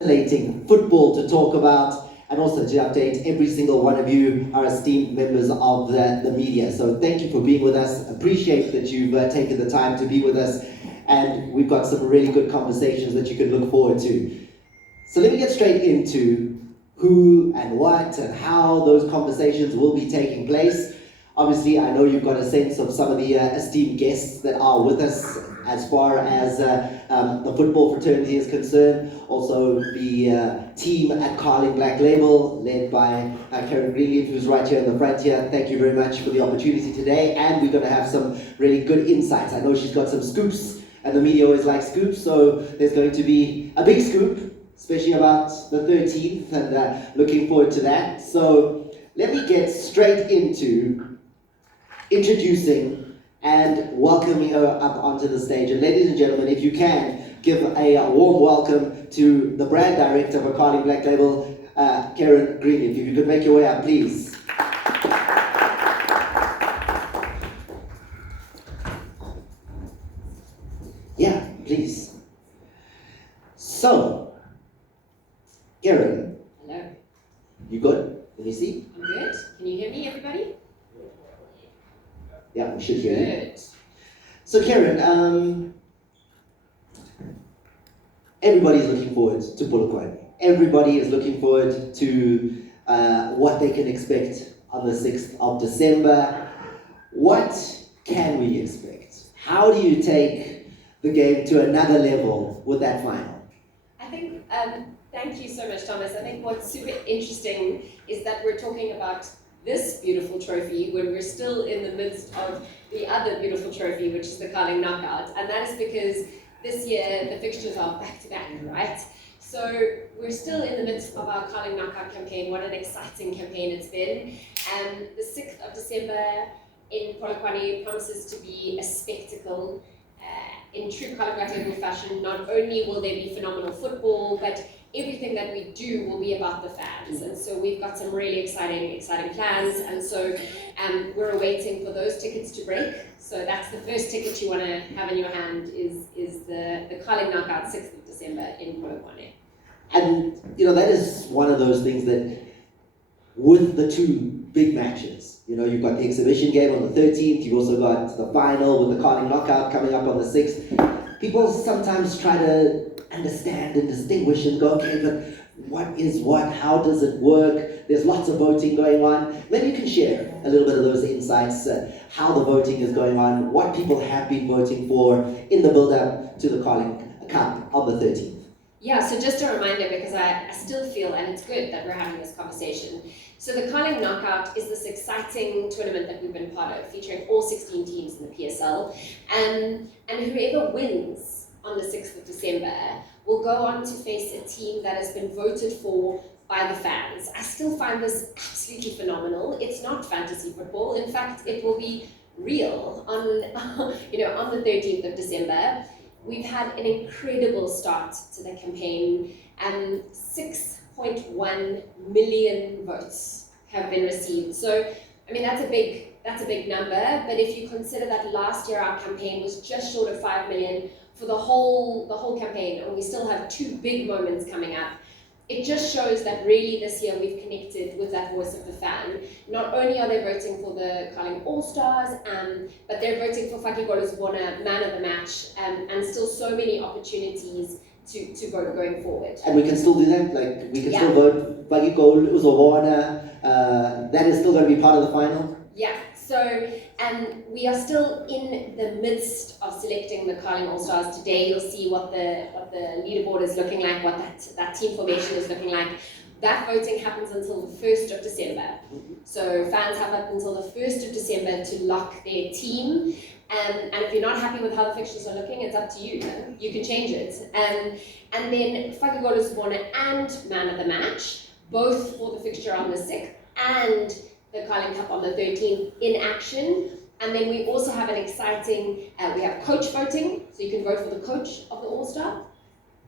fascinating football to talk about and also to update every single one of you, our esteemed members of the media. So thank you for being with us. Appreciate that you've taken the time to be with us, and we've got some really good conversations that you can look forward to. So let me get straight into who and what and how those conversations will be taking place. Obviously, I know you've got a sense of some of the esteemed guests that are with us as far as the football fraternity is concerned. Also, the team at Carling Black Label, led by Karen Greenleaf, who's right here in the front here. Thank you very much for the opportunity today, and we're going to have some really good insights. I know she's got some scoops, and the media always likes scoops, so there's going to be a big scoop, especially about the 13th, and looking forward to that. So let me get straight into introducing and welcoming her up onto the stage. And ladies and gentlemen, if you can, give a warm welcome to the brand director for Carling Black Label, Karen Greenleaf. If you could make your way up, please. Yeah, please. So, Karen. Hello. You good? Let me see. I'm good. Can you hear me, everybody? Yeah, we should hear you. Good. So Karen, everybody's looking forward to Polokwane. Everybody is looking forward to what they can expect on the 6th of December. What can we expect? How do you take the game to another level with that final? I think, thank you so much, Thomas. I think what's super interesting is that we're talking about this beautiful trophy when we're still in the midst of the other beautiful trophy, which is the Carling Knockout. And that is because this year the fixtures are back-to-back, right? So we're still in the midst of our Carling Knockout campaign. What an exciting campaign it's been. And the 6th of December in Polokwane promises to be a spectacle. In true Carling Black Label fashion, not only will there be phenomenal football, but everything that we do will be about the fans. And so we've got some really exciting plans. And so we're waiting for those tickets to break. So that's the first ticket you want to have in your hand is the Carling Knockout 6th of December in Polokwane. And, you know, that is one of those things that with the two big matches, you know, you've got the exhibition game on the 13th, you've also got the final with the Carling Knockout coming up on the 6th. People sometimes try to understand and distinguish and go, okay, but what is what? How does it work? There's lots of voting going on. Maybe you can share a little bit of those insights, how the voting is going on, what people have been voting for in the build-up to the Carling Cup on the 13th. Yeah, so just a reminder, because I still feel, and it's good that we're having this conversation. So the Carling Knockout is this exciting tournament that we've been part of, featuring all 16 teams in the PSL. And whoever wins on the 6th of December will go on to face a team that has been voted for by the fans. I still find this absolutely phenomenal. It's not fantasy football. In fact, it will be real on the 13th of December. We've had an incredible start to the campaign. 6.1 million votes have been received. So, I mean, that's a big number. But if you consider that last year our campaign was just short of 5 million for the whole campaign, and we still have two big moments coming up. It just shows that really this year we've connected with that voice of the fan. Not only are they voting for the Carling All-Stars, but they're voting for Fakigolo's Bona, man of the match, and still so many opportunities to vote going forward. And we can still do that? Like, we can still vote Fakigolo, Uzobona, that is still going to be part of the final? Yeah, so we are still in the midst of selecting the Carling All-Stars. Today you'll see what the leaderboard is looking like, what that team formation is looking like. That voting happens until the 1st of December. So fans have up until the 1st of December to lock their team. And if you're not happy with how the fixtures are looking, it's up to you. You can change it. And then Fakigolo's Bona and man of the match, both for the fixture on the 6th and the Carling Cup on the 13th in action. And then we also have an exciting, we have coach voting, so you can vote for the coach of the All-Star.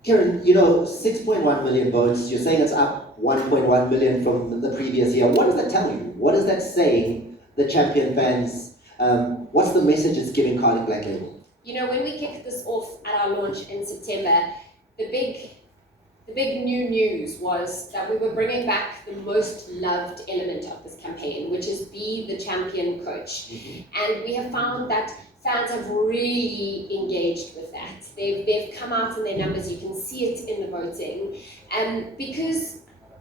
Karen, you know, 6.1 million votes, you're saying it's up 1.1 million from the previous year. What does that tell you? What is that saying, the champion fans? What's the message it's giving Carling Black Label? You know, when we kicked this off at our launch in September, the big the big new news was that we were bringing back the most loved element of this campaign, which is be the champion coach. And we have found that fans have really engaged with that. They've come out in their numbers, you can see it in the voting. And because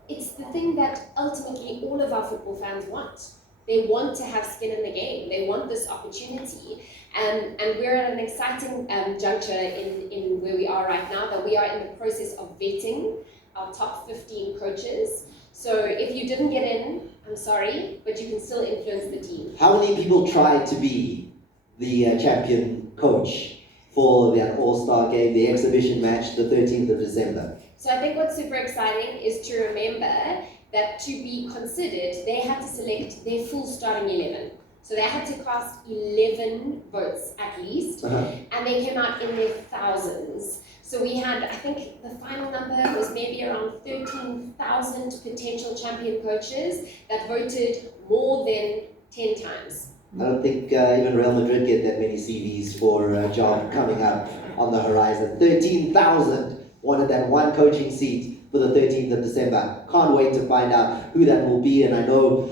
it's the thing that ultimately all of our football fans want. They want to have skin in the game. They want this opportunity. And we're at an exciting juncture in where we are right now, that we are in the process of vetting our top 15 coaches. So if you didn't get in, I'm sorry, but you can still influence the team. How many people tried to be the champion coach for the All-Star game, the exhibition match, the 13th of December? So I think what's super exciting is to remember that to be considered, they had to select their full starting 11. So they had to cast 11 votes at least, and they came out in their thousands. So we had, I think the final number was maybe around 13,000 potential champion coaches that voted more than 10 times. I don't think even Real Madrid get that many CVs for a job coming up on the horizon. 13,000 wanted that one coaching seat for the 13th of December. Can't wait to find out who that will be, and I know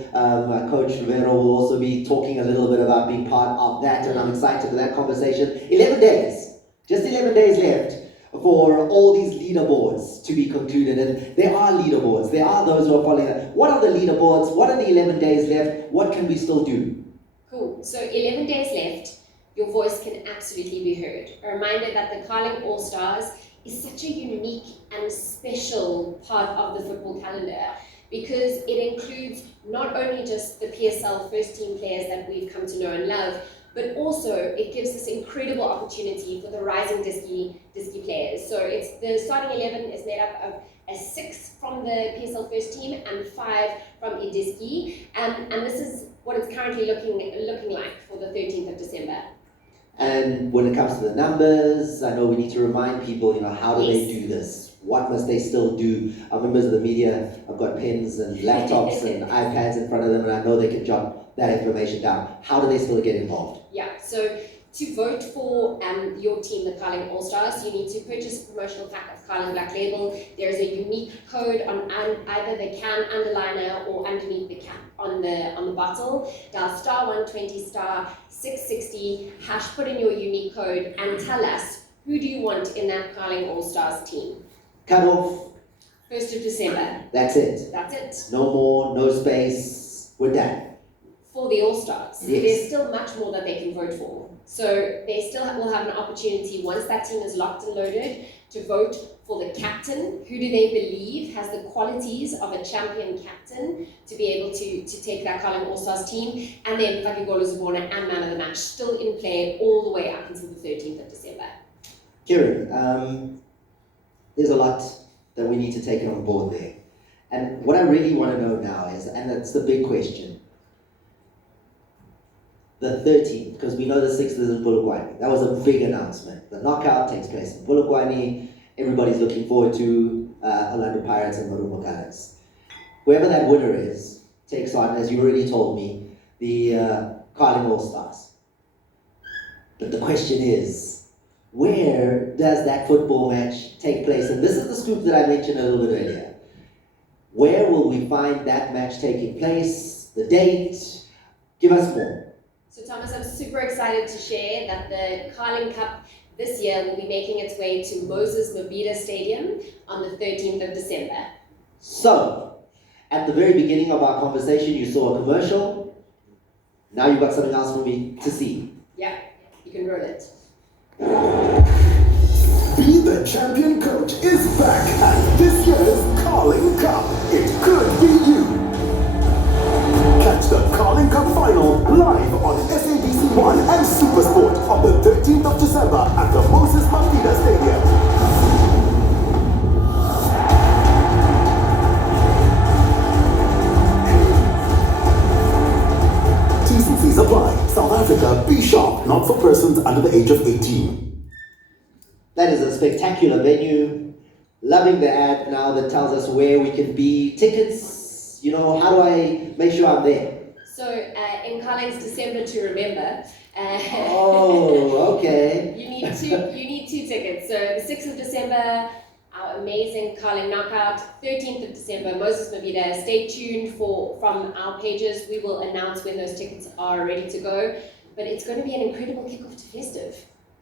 Coach Rivero will also be talking a little bit about being part of that, and I'm excited for that conversation. 11 days, just 11 days left for all these leaderboards to be concluded, and there are leaderboards, there are those who are following it. What are the leaderboards? What are the 11 days left? What can we still do? Cool, so 11 days left, your voice can absolutely be heard. A reminder that the Carling All-Stars is such a unique and special part of the football calendar, because it includes not only just the PSL first team players that we've come to know and love, but also it gives this incredible opportunity for the rising disky players. So it's the starting 11 is made up of a 6 from the PSL first team and 5 from Idiski, and this is what it's currently looking like for the 13th of December. And when it comes to the numbers, I know we need to remind people, how do they do this? What must they still do? Our members of the media have got pens and laptops and iPads in front of them, and I know they can jot that information down. How do they still get involved? Yeah, so to vote for your team, the Carling All-Stars, you need to purchase a promotional pack of Carling Black Label. There's a unique code on either the can underliner or underneath the cap on the bottle. Dial *120 *660 # put in your unique code and tell us, who do you want in that Carling All-Stars team? Cut off. 1st of December. That's it. That's it. No more, no space. We're done. For the All-Stars. Yes. There's still much more that they can vote for. So they still will have an opportunity, once that team is locked and loaded, to vote for the captain. Who do they believe has the qualities of a champion captain to be able to take that Carling All-Stars team? And then Fakigolo Zubona and man of the match still in play all the way up until the 13th of December. Kieran, there's a lot that we need to take on board there. And what I really want to know now is, and that's the big question, the 13th, because we know the 6th is in Polokwane. That was a big announcement. The knockout takes place in Polokwane. Everybody's looking forward to Orlando Pirates and Marumba Gallants. Whoever that winner is takes on, as you already told me, the Carling All-Stars. But the question is, where does that football match take place? And this is the scoop that I mentioned a little bit earlier. Where will we find that match taking place? The date? Give us more. So Thomas, I'm super excited to share that the Carling Cup this year will be making its way to Moses Mabhida Stadium on the 13th of December. So, at the very beginning of our conversation, you saw a commercial. Now you've got something else for me to see. Yeah, you can roll it. Be the Champion Coach is back at this year's Carling Cup. It could be you. Catch the Carling Cup final live on SABC One and Supersport on the 13th of December at the Moses Mabhida Stadium. T's and C's apply. South Africa, be sharp, not for persons under the age of 18. That is a spectacular venue. Loving the ad now that tells us where we can be. Tickets, how do I make sure I'm there? So in Carling's December to remember, oh, okay. you need two tickets. So the 6th of December, amazing curling knockout, 13th of December, Moses Mabhida. Stay tuned from our pages. We will announce when those tickets are ready to go. But it's going to be an incredible kickoff to Festive.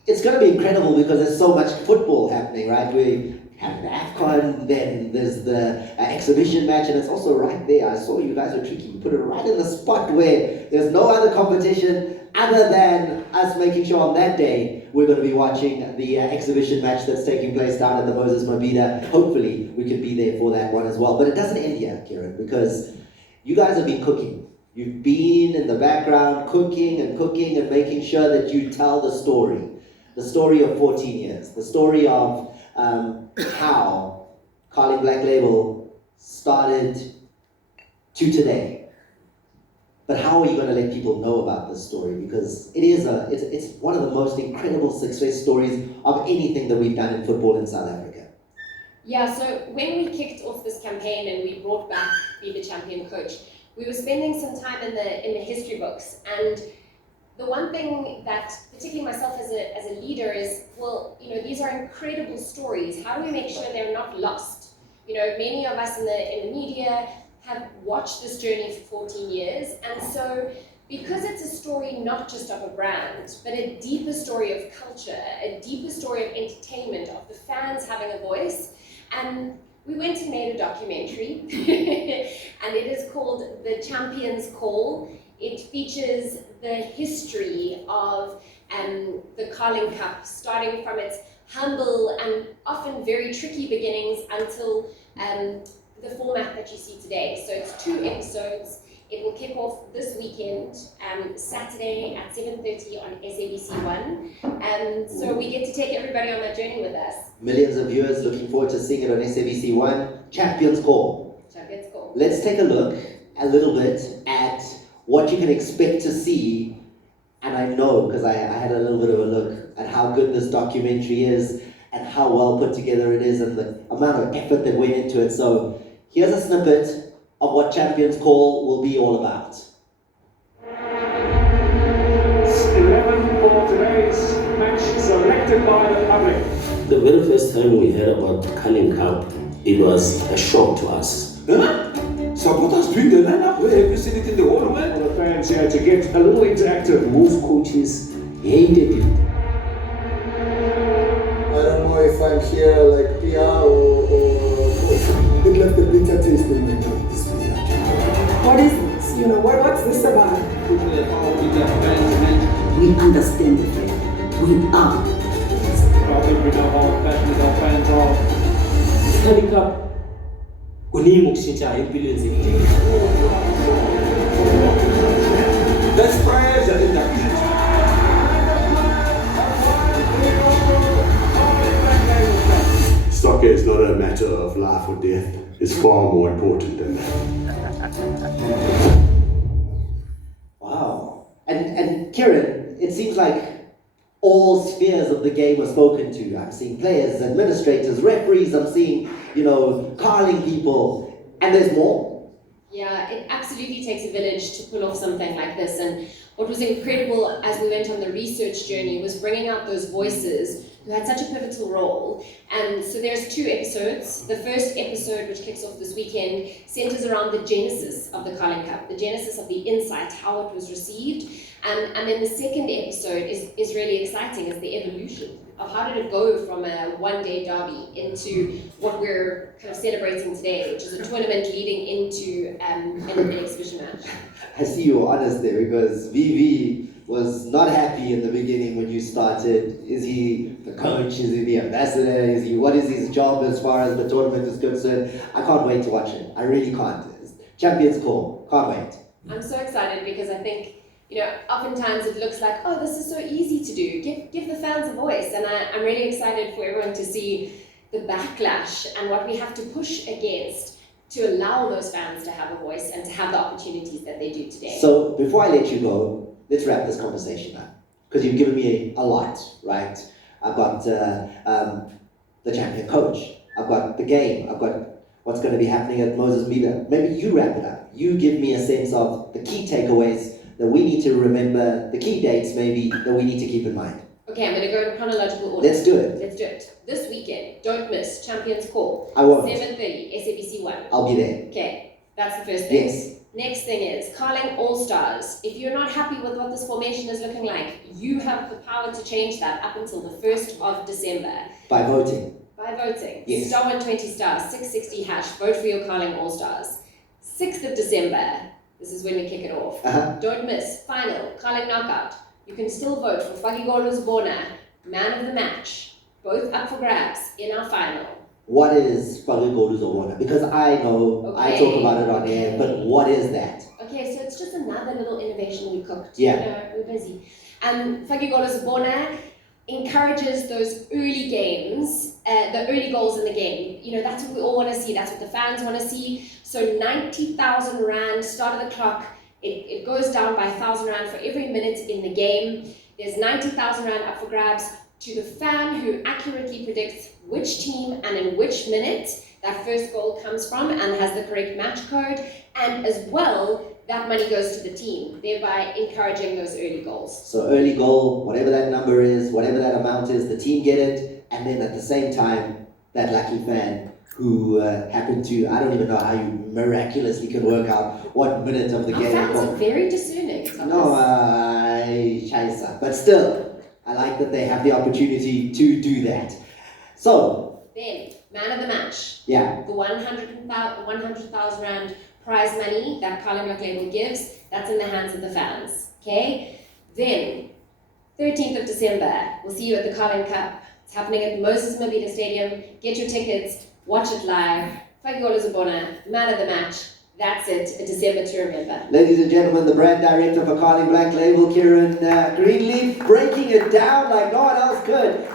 It's going to be incredible because there's so much football happening, right? We have the AFCON, then there's the exhibition match, and it's also right there. I saw you guys were tricky. You put it right in the spot where there's no other competition other than us making sure on that day we're going to be watching the exhibition match that's taking place down at the Moses Mabhida. Hopefully we can be there for that one as well. But it doesn't end here, Kieran, because you guys have been cooking. You've been in the background cooking and making sure that you tell the story of 14 years, the story of how Carling Black Label started to today. But how are you going to let people know about this story? Because it's one of the most incredible success stories of anything that we've done in football in South Africa. Yeah, so when we kicked off this campaign and we brought back Be the Champion Coach, we were spending some time in the history books, and the one thing that particularly myself as a leader is, well, these are incredible stories. How do we make sure they're not lost? Many of us in the media have watched this journey for 14 years, and so because it's a story not just of a brand, but a deeper story of culture, a deeper story of entertainment, of the fans having a voice, and we went and made a documentary, and it is called The Champion's Call. It features the history of the Carling Cup, starting from its humble and often very tricky beginnings until the format that you see today. So it's 2 episodes. It will kick off this weekend, Saturday at 7:30 on SABC1. So we get to take everybody on that journey with us. Millions of viewers looking forward to seeing it on SABC1. Champion's Call. Champion's Call. Let's take a look a little bit at what you can expect to see. And I know, because I had a little bit of a look at how good this documentary is and how well put together it is and the amount of effort that went into it. So here's a snippet of what Champions Call will be all about. 11 for today's match selected by the public. The very first time we heard about the Carling Cup, it was a shock to us. Huh? Supporters doing the lineup? Where have you seen it in the whole world? For the fans here to get a little interactive. Most coaches hated it. I don't know if I'm here like PR or coach. It left a bitter taste in my mouth, this PR. What is this? What's this about? We understand the fact. We are. I think we know how passionate our fans are. Carling Cup, kuningi ukushintsha empilweni zethu. That's pressure in the pitch. Soccer is not a matter of life or death. It's far more important than that. Wow. And Kieran, it seems like all spheres of the game are spoken to. I'm seeing players, administrators, referees, I'm seeing, Carling people, and there's more. Yeah, it absolutely takes a village to pull off something like this. And what was incredible as we went on the research journey was bringing out those voices who had such a pivotal role. And so there's 2 episodes. The first episode, which kicks off this weekend, centers around the genesis of the Carling Cup, the genesis of the insight, how it was received. And then the second episode is really exciting, is the evolution of how did it go from a one-day derby into what we're kind of celebrating today, which is a tournament leading into an exhibition match. I see you were honest there, because VV was not happy in the beginning when you started. Is he the coach? Is he the ambassador? What is his job as far as the tournament is concerned? I can't wait to watch it. I really can't. Champions Call. Can't wait. I'm so excited because I think, oftentimes it looks like, oh, this is so easy to do. Give the fans a voice. And I'm really excited for everyone to see the backlash and what we have to push against to allow those fans to have a voice and to have the opportunities that they do today. So before I let you go, let's wrap this conversation up, because you've given me a lot, right? I've got the champion coach. I've got the game. I've got what's going to be happening at Moses Mabhida. Maybe you wrap it up. You give me a sense of the key takeaways that we need to remember, the key dates maybe that we need to keep in mind. Okay, I'm going to go in chronological order. Let's do it. Let's do it. This weekend, don't miss Champions Call. I won't. 7:30, SABC 1. I'll be there. Okay, that's the first thing. Yes. Next thing is Carling All-Stars. If you're not happy with what this formation is looking like, you have the power to change that up until the 1st of December. By voting. By voting. Yes. Star 120 stars, 660 hash, vote for your Carling All-Stars. 6th of December, this is when we kick it off. Don't miss, final, Carling Knockout. You can still vote for Fagigolo Zbona, man of the match. Both up for grabs in our final. What is Fagigolo Zbona? Because I know, I talk about it on air, but what is that? Okay, so it's just another little innovation we cooked. Yeah. You know, we're busy. Fagigolo Zbona encourages those early games, the early goals in the game. You know, that's what we all want to see. That's what the fans want to see. So 90,000 Rand, start of the clock. It goes down by 1,000 Rand for every minute in the game. There's 90,000 Rand up for grabs to the fan who accurately predicts which team and in which minute that first goal comes from and has the correct match code. And as well, that money goes to the team, thereby encouraging those early goals. So early goal, whatever that number is, whatever that amount is, the team get it, and then at the same time, that lucky fan who happened to, I don't even know how you miraculously can work out what minute of the Our game. fans are very discerning. No, Shaisa. But still, I like that they have the opportunity to do that. So, Then, man of the match. yeah, The 100,000 Rand prize money that Carling Black Label gives, that's in the hands of the fans. Okay? Then, 13th of December, we'll see you at the Carling Cup. It's happening at Moses Mabhida Stadium. Get your tickets, watch it live. Fagigolo Zbona, man of the match. That's it, a December to remember. ladies and gentlemen, the brand director for Carling Black Label, Kieran Greenleaf, breaking it down like no one else could.